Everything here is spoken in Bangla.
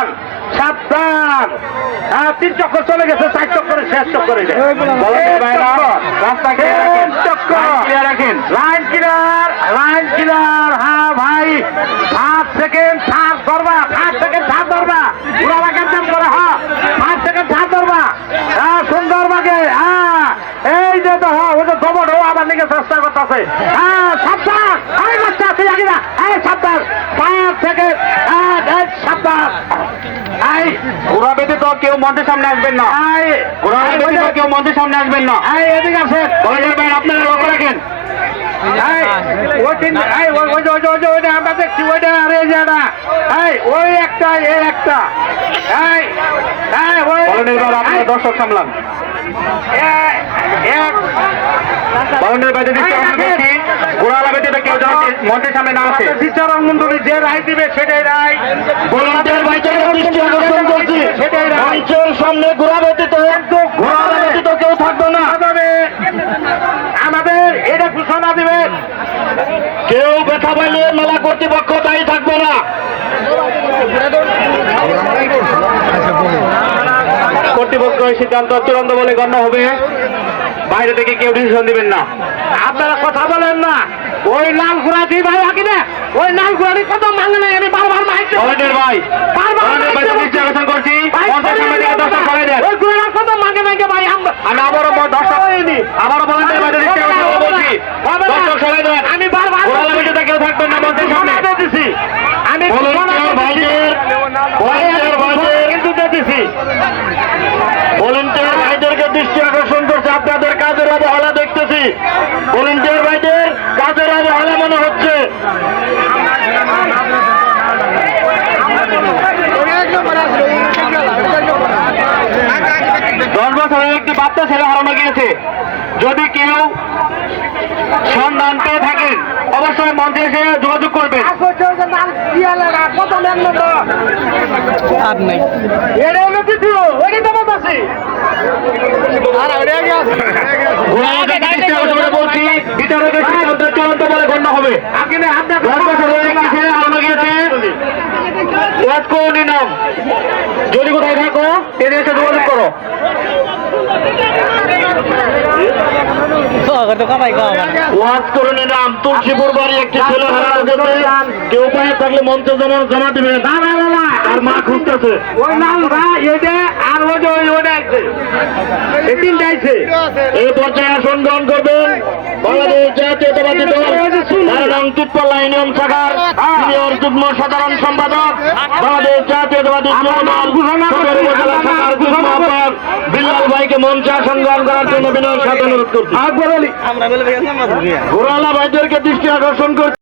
সাবধান সাবধান। 3 চক্কর চলে গেছে, 4 চক্করে শেষ চক্করে রাখেন লাইন কিলার। হ্যাঁ ভাই 5 সেকেন্ড ছাড় ধরবা, 5 সেকেন্ড ছাড় ধরবা, পুরা রাখার দাম করে। হ্যাঁ 5 সেকেন্ড ছাড় ধরবা। হ্যাঁ সুন্দর বাগে। হ্যাঁ এই যে তো ওই যে দমড় আবার নিকে চেষ্টা করতেছে। হ্যাঁ সাবধান, আরে বাচ্চা তুই আগে না। হ্যাঁ সাবধান 5 সেকেন্ড। হ্যাঁ সাবধান। ঘোড়া ব্যতীত কেউ মঞ্চের সামনে আসবেন না। ঘোড়া ব্যতীত কেউ মঞ্চের সামনে আসবেন না। এদিকে আসেন কলেজের ভাই আপনারা লক্ষ্য রাখেন। আমরা দেখছি ওইটা আর এই যে ওই একটা এই একটা। আপনারা দর্শক সামলান। বাউন্ডারি বাইরে ঘোড়ালা ব্যতীত কেউ যেন মঞ্চের সামনে না আসে। বিচারক মন্ডলী যে রায় দিবে সেটাই রায়। ভলান্টিয়ার ভাইদের দৃষ্টি আকর্ষণ করছি, সেটাই রায়। মঞ্চের সামনে ঘোড়া ব্যতীত কেউ থাকবে না। আমাদের এটা ঘোষণা দিবেন, কেউ ব্যথা পাইলে মেলা কর্তৃপক্ষ দায়ী থাকবে না। কর্তৃপক্ষের সিদ্ধান্ত চূড়ান্ত বলে গণ্য হবে। বাইরে থেকে কেউ ডিসিশন দিবেন না। আপনারা কথা বলেন না। ওই লাল ঘোড়া দি ভাই আগে না, ওই লাল ঘোড়াটি কত মাঙ্গে নাই। আমি বারবার মাইকে ভলান্টিয়ার ভাই দৃষ্টি আকর্ষণ করছি, মঞ্চের সামনে থেকে দর্শক সরাই দেন। ওই ঘোড়া কত মাঙ্গে নাই ভাই। আমি আবারও ভলান্টিয়ার ভাইদের দৃষ্টি আকর্ষণ করে বলছি, দর্শক সরাই দেন। আমি বারবার ঘোড়ালা ব্যতীত কেউ থাকবেন না মঞ্চের সামনে। দিছি আমি ভলান্টিয়ার ভাইদের কিন্তু দিছি। ভলান্টিয়ার ভাইদেরকে দৃষ্টি আকর্ষণ করছে, আপনাদের কাজের অবহেলা দেখতেছি। ভলান্টিয়ার ভাইদের কাজের অবহেলা মনে হচ্ছে। 10 বছরের একটি বাচ্চা ছেলে হারানো গিয়েছে। যদি কেউ সন্ধান পেয়ে থাকেন অবশ্যই মঞ্চে এসে যোগাযোগ করবেন। আর নাই বলছি বিচারকের সিদ্ধান্ত চূড়ান্ত বলে গণ্য হবে। 10 বছরের একটি ছেলে হারানো গিয়েছে। ওয়াজ করে নাম, যদি কোথায় থাকো এদের এসে যোগাযোগ করো। ওয়াজ করে নিলাম, তুলসীপুর বাড়ি একটি ছেলে হারানো গেছে। কেউ পায়ে থাকলে মঞ্চে জমা দিবে। আর মা খুঁজতেছে। ওই লাল ভাই এটা আর ওই যে ওইটা আছে, এই তিনটা আছে। এই পর্যায়ে আসন গ্রহণ করবেন বাংলাদেশ জাতীয়তাবাদী দল তিতপাল্লা ইউনিয়ন শাখার সিনিয়র যুগ্ম সাধারণ সম্পাদক, বাংলাদেশ জাতীয়তাবাদী যুব দল সদর উপজেলা শাখার যুগ্ম আহ্বায়ক বিল্লাল ভাইকে মঞ্চে আসন গ্রহণ করার জন্য বিনয়ের সাথে অনুরোধ করছি। আমরা ঘোড়ালা ভাইদেরকে দৃষ্টি আকর্ষণ করছি।